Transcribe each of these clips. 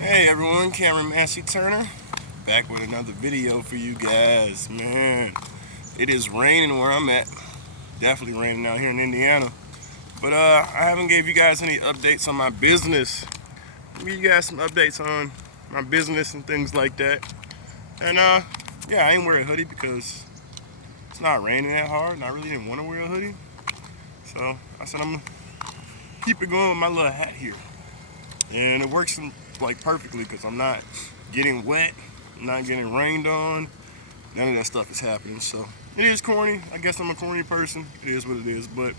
Hey everyone, Cameron Massey-Turner, back with another video for you guys. Man, it is raining where I'm at. Definitely raining out here in Indiana. But I haven't gave you guys any updates on my business. I'll give you guys some updates on my business and things like that. And yeah, I ain't wearing a hoodie because it's not raining that hard and I really didn't want to wear a hoodie. So I said I'm gonna keep it going with my little hat here. And it works like perfectly because I'm not getting wet, I'm not getting rained on, none of that stuff is happening. So it is corny. I guess I'm a corny person. It is what it is. But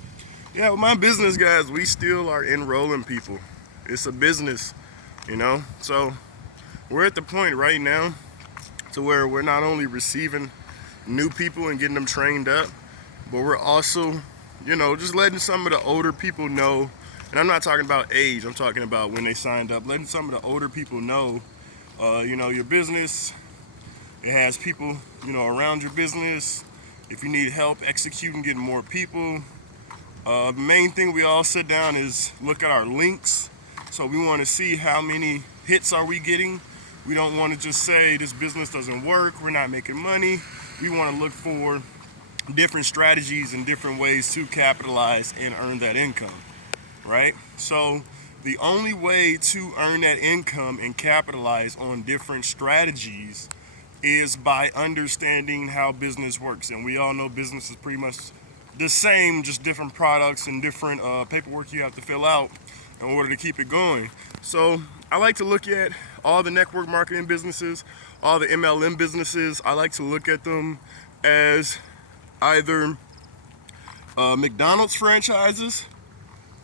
yeah, with my business, guys, we still are enrolling people. It's a business, you know. So we're at the point right now to where we're not only receiving new people and getting them trained up, but we're also, just letting some of the older people know. And I'm not talking about age, I'm talking about when they signed up, letting some of the older people know, your business, it has people, around your business. If you need help executing, getting more people, the main thing we all sit down is look at our links. So we want to see how many hits are we getting. We don't want to just say this business doesn't work, we're not making money. We want to look for different strategies and different ways to capitalize and earn that income. Right? So the only way to earn that income and capitalize on different strategies is by understanding how business works. And we all know business is pretty much the same, just different products and different paperwork you have to fill out in order to keep it going. So I like to look at all the network marketing businesses, all the MLM businesses. I like to look at them as either McDonald's franchises,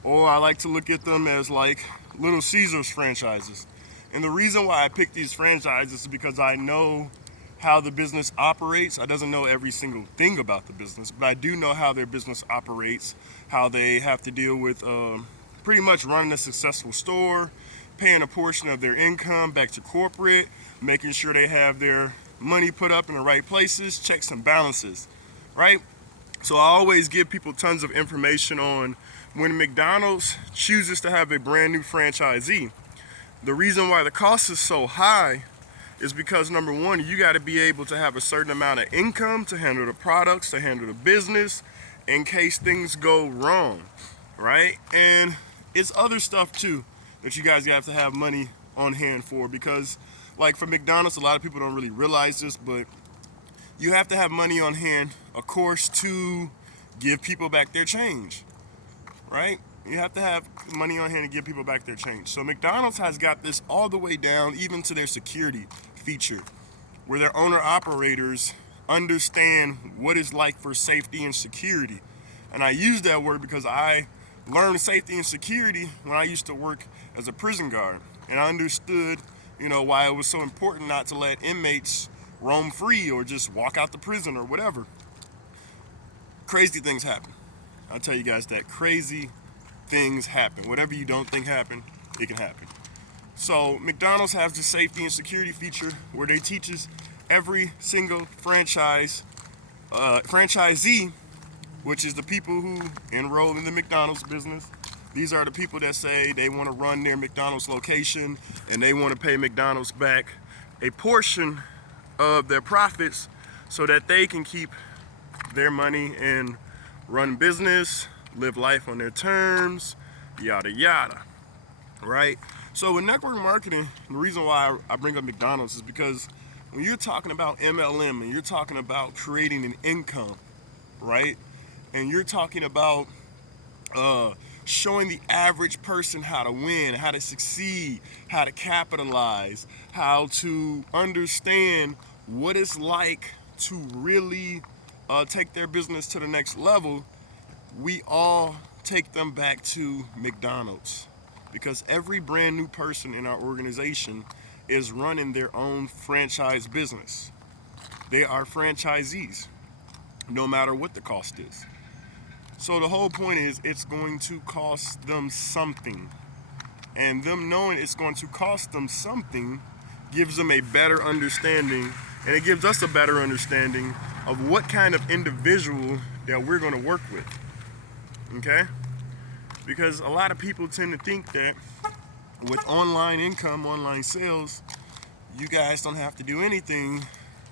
or I like to look at them as like Little Caesars franchises. And the reason why I pick these franchises is because I know how the business operates. I doesn't know every single thing about the business, but I do know how their business operates, how they have to deal with pretty much running a successful store, paying a portion of their income back to corporate, making sure they have their money put up in the right places, checks and balances, right? So I always give people tons of information on when McDonald's chooses to have a brand new franchisee. The reason why the cost is so high is because, number one, you got to be able to have a certain amount of income to handle the products, to handle the business in case things go wrong, right? And it's other stuff too that you guys have to have money on hand for, because like for McDonald's, a lot of people don't really realize this, but you have to have money on hand, of course, to give people back their change, right? You have to have money on hand to give people back their change. So McDonald's has got this all the way down, even to their security feature, where their owner-operators understand what it's like for safety and security. And I use that word because I learned safety and security when I used to work as a prison guard. And I understood, why it was so important not to let inmates roam free or just walk out the prison or whatever. Crazy things happen. I'll tell you guys that crazy things happen. Whatever you don't think happen, it can happen. So McDonald's has the safety and security feature where they teaches every single franchisee, which is the people who enroll in the McDonald's business. These are the people that say they want to run their McDonald's location and they want to pay McDonald's back a portion of their profits so that they can keep their money and run business, live life on their terms, yada yada, right? So with network marketing, the reason why I bring up McDonald's is because when you're talking about MLM and you're talking about creating an income, right? And you're talking about showing the average person how to win, how to succeed, how to capitalize, how to understand what it's like to really take their business to the next level, we all take them back to McDonald's, because every brand new person in our organization is running their own franchise business. They are franchisees, no matter what the cost is. So the whole point is it's going to cost them something. And them knowing it's going to cost them something gives them a better understanding, and it gives us a better understanding of what kind of individual that we're going to work with. Okay? Because a lot of people tend to think that with online income, online sales, you guys don't have to do anything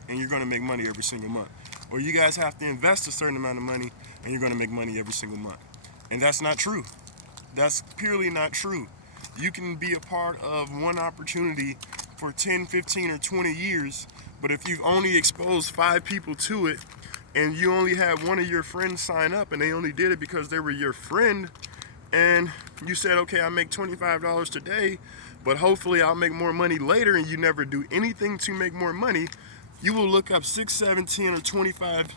and you're going to make money every single month. Or you guys have to invest a certain amount of money and you're going to make money every single month. And that's not true. That's purely not true. You can be a part of one opportunity for 10, 15, or 20 years, but if you've only exposed 5 people to it and you only had one of your friends sign up and they only did it because they were your friend, and you said, okay, I make $25 today, but hopefully I'll make more money later, and you never do anything to make more money, you will look up 6, 7, 10, or 25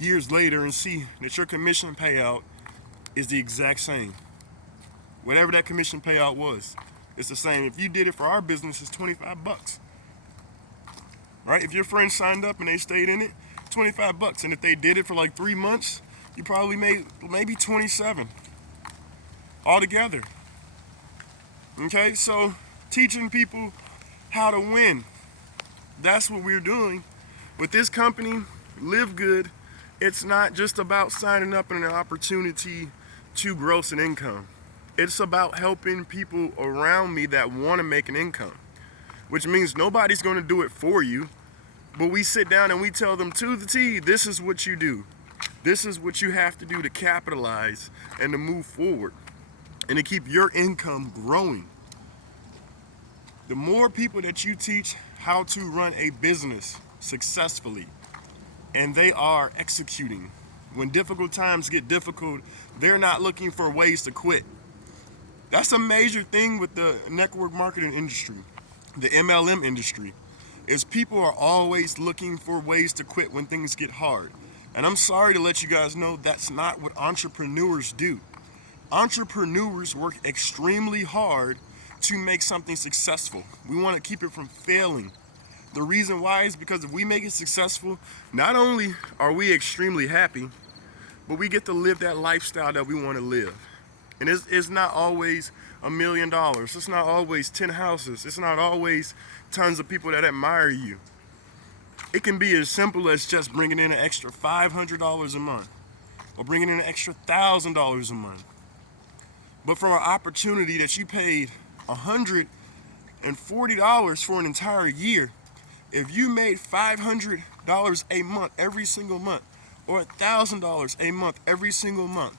years later and see that your commission payout is the exact same. Whatever that commission payout was, it's the same. If you did it for our business, it's 25 bucks. Right? If your friends signed up and they stayed in it, 25 bucks. And if they did it for like 3 months, you probably made maybe 27 altogether. Okay, so teaching people how to win. That's what we're doing with this company, LiveGood. It's not just about signing up and an opportunity to gross an income. It's about helping people around me that want to make an income, which means nobody's going to do it for you, but we sit down and we tell them to the T, this is what you do. This is what you have to do to capitalize and to move forward and to keep your income growing. The more people that you teach how to run a business successfully, and they are executing, when difficult times get difficult, they're not looking for ways to quit. That's a major thing with the network marketing industry, the MLM industry, is people are always looking for ways to quit when things get hard. And I'm sorry to let you guys know that's not what entrepreneurs do. Entrepreneurs work extremely hard to make something successful. We want to keep it from failing. The reason why is because if we make it successful, not only are we extremely happy, but we get to live that lifestyle that we want to live. And it's not always $1 million. It's not always 10 houses. It's not always tons of people that admire you. It can be as simple as just bringing in an extra $500 a month or bringing in an extra $1,000 a month. But from an opportunity that you paid $140 for an entire year, if you made $500 a month every single month or $1,000 a month every single month,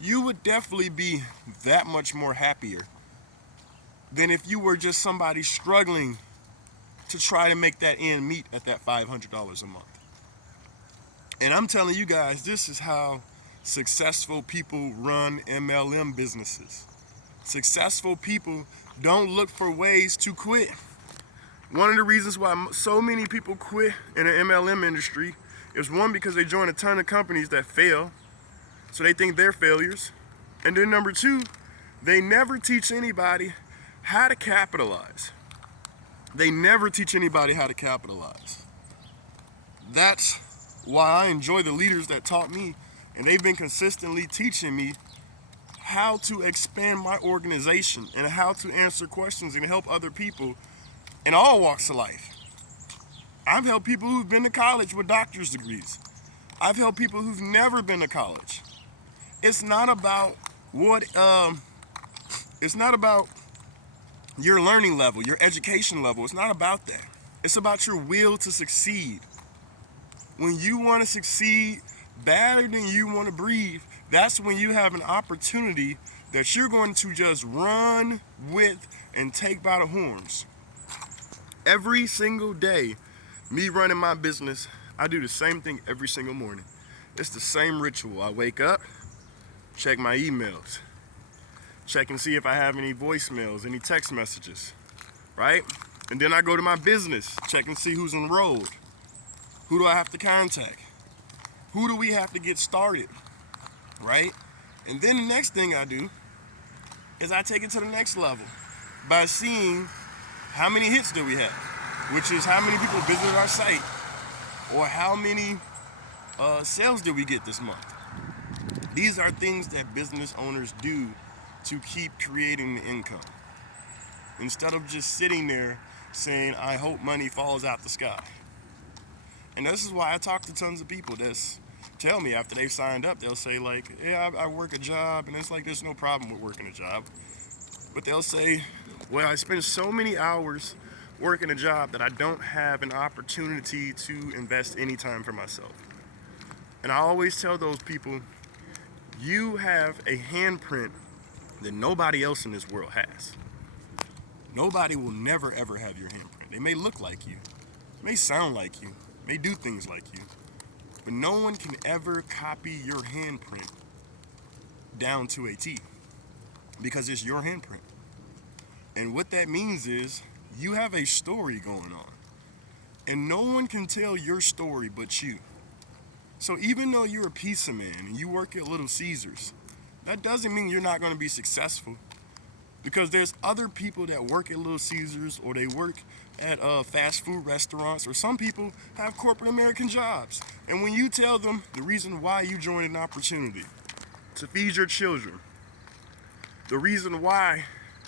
you would definitely be that much more happier than if you were just somebody struggling to try to make that end meet at that $500 a month. And I'm telling you guys, this is how successful people run MLM businesses. Successful people don't look for ways to quit. One of the reasons why so many people quit in the MLM industry is, one, because they join a ton of companies that fail, so they think they're failures. And then number 2, they never teach anybody how to capitalize. They never teach anybody how to capitalize. That's why I enjoy the leaders that taught me, and they've been consistently teaching me how to expand my organization and how to answer questions and help other people in all walks of life. I've helped people who've been to college with doctor's degrees. I've helped people who've never been to college. It's not about it's not about your learning level, your education level. It's not about that. It's about your will to succeed. When you want to succeed better than you want to breathe, that's when you have an opportunity that you're going to just run with and take by the horns. Every single day, me running my business, I do the same thing every single morning. It's the same ritual. I wake up, check my emails, check and see if I have any voicemails, any text messages, right? And then I go to my business, check and see who's enrolled. Who do I have to contact? Who do we have to get started, right? And then the next thing I do is I take it to the next level by seeing how many hits do we have, which is how many people visit our site, or how many sales did we get this month. These are things that business owners do to keep creating the income, instead of just sitting there saying, I hope money falls out the sky. And this is why I talk to tons of people that tell me after they've signed up, they'll say like, yeah, I work a job, and it's like there's no problem with working a job. But they'll say, Well, I spend so many hours working a job that I don't have an opportunity to invest any time for myself. And I always tell those people, you have a handprint that nobody else in this world has. Nobody will never ever have your handprint. They may look like you, may sound like you, may do things like you, but no one can ever copy your handprint down to a T because it's your handprint. And what that means is you have a story going on, and no one can tell your story but you. So even though you're a pizza man and you work at Little Caesars, that doesn't mean you're not going to be successful, because there's other people that work at Little Caesars, or they work at fast food restaurants, or some people have corporate American jobs. And when you tell them the reason why you joined an opportunity to feed your children, the reason why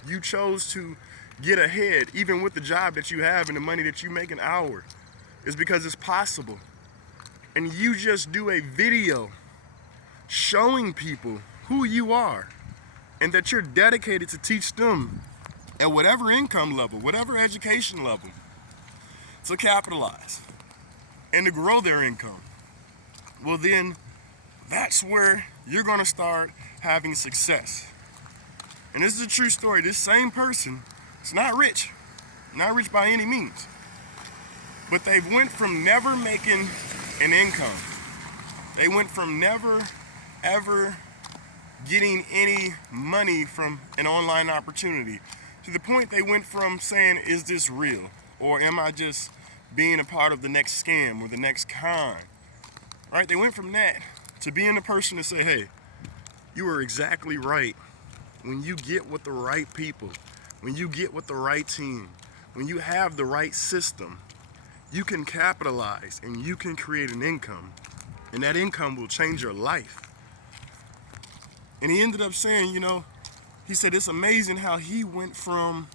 you chose to get ahead even with the job that you have and the money that you make an hour, is because it's possible. And you just do a video showing people who you are and that you're dedicated to teach them at whatever income level, whatever education level, to capitalize and to grow their income, well then that's where you're going to start having success. And this is a true story. This same person is not rich by any means, but they went from never making an income, they went from never ever getting any money from an online opportunity, to the point they went from saying, is this real? Or am I just being a part of the next scam or the next con? Right? They went from that to being the person to say, hey, you were exactly right. When you get with the right people, when you get with the right team, when you have the right system, you can capitalize and you can create an income, and that income will change your life. And he ended up saying, he said it's amazing how he went from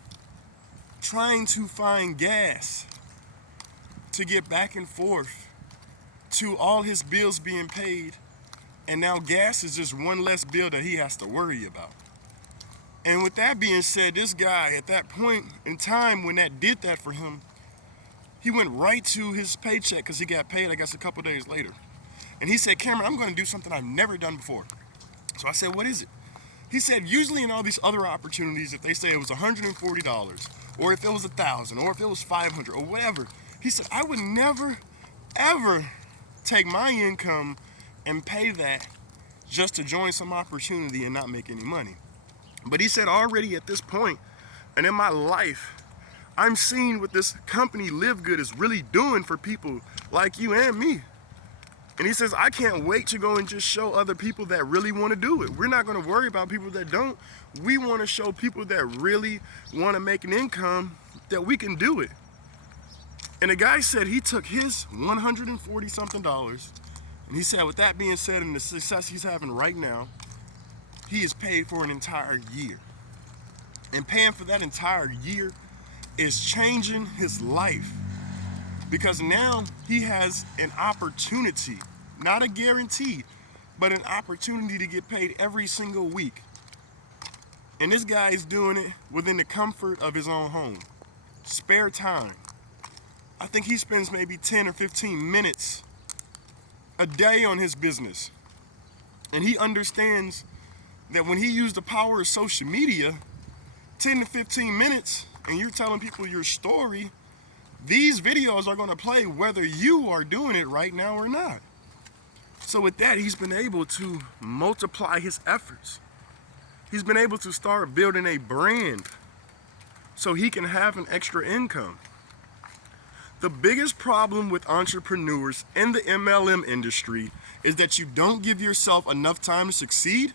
trying to find gas to get back and forth to all his bills being paid, and now gas is just one less bill that he has to worry about. And with that being said, this guy at that point in time when that did that for him, he went right to his paycheck, because he got paid, I guess, a couple days later. And he said, Cameron, I'm going to do something I've never done before. So I said, what is it? He said, usually in all these other opportunities, if they say it was $140, or if it was $1,000, or if it was $500, or whatever, he said, I would never, ever take my income and pay that just to join some opportunity and not make any money. But he said, already at this point, and in my life, I'm seeing what this company LiveGood is really doing for people like you and me. And he says, I can't wait to go and just show other people that really want to do it. We're not going to worry about people that don't. We want to show people that really want to make an income that we can do it. And the guy said he took his $140 something, and he said, with that being said, and the success he's having right now, he is paid for an entire year. And paying for that entire year is changing his life, because now he has an opportunity, not a guarantee, but an opportunity to get paid every single week. And this guy is doing it within the comfort of his own home. Spare time. I think he spends maybe 10 or 15 minutes a day on his business. And he understands that when he used the power of social media, 10 to 15 minutes, and you're telling people your story, these videos are going to play whether you are doing it right now or not. So with that, he's been able to multiply his efforts. He's been able to start building a brand so he can have an extra income. The biggest problem with entrepreneurs in the MLM industry is that you don't give yourself enough time to succeed,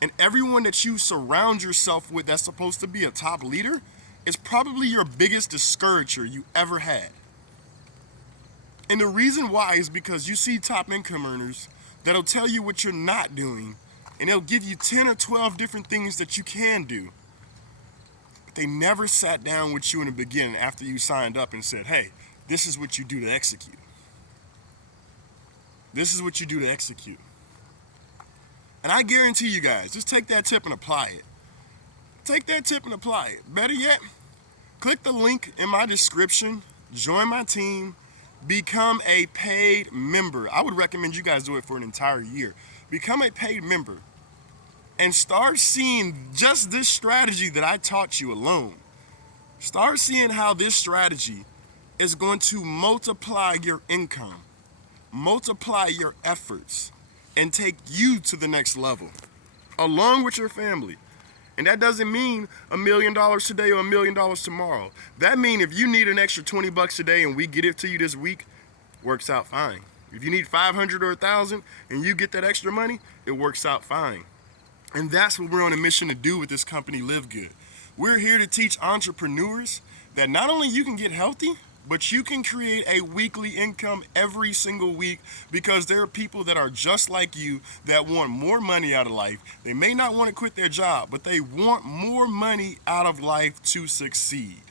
and everyone that you surround yourself with that's supposed to be a top leader is probably your biggest discourager you ever had. And the reason why is because you see top income earners that'll tell you what you're not doing, and they'll give you 10 or 12 different things that you can do. But they never sat down with you in the beginning after you signed up and said, hey, this is what you do to execute. This is what you do to execute. And I guarantee you guys, just take that tip and apply it. take that tip and apply it. Better yet, click the link in my description, join my team, become a paid member. I would recommend you guys do it for an entire year. Become a paid member and start seeing just this strategy that I taught you alone. Start seeing how this strategy is going to multiply your income, multiply your efforts, and take you to the next level, along with your family. And that doesn't mean $1 million today or $1 million tomorrow. That means if you need an extra 20 bucks a day and we get it to you this week, works out fine. If you need 500 or 1,000 and you get that extra money, it works out fine. And that's what we're on a mission to do with this company, LiveGood. We're here to teach entrepreneurs that not only you can get healthy, but you can create a weekly income every single week, because there are people that are just like you that want more money out of life. They may not want to quit their job, but they want more money out of life to succeed.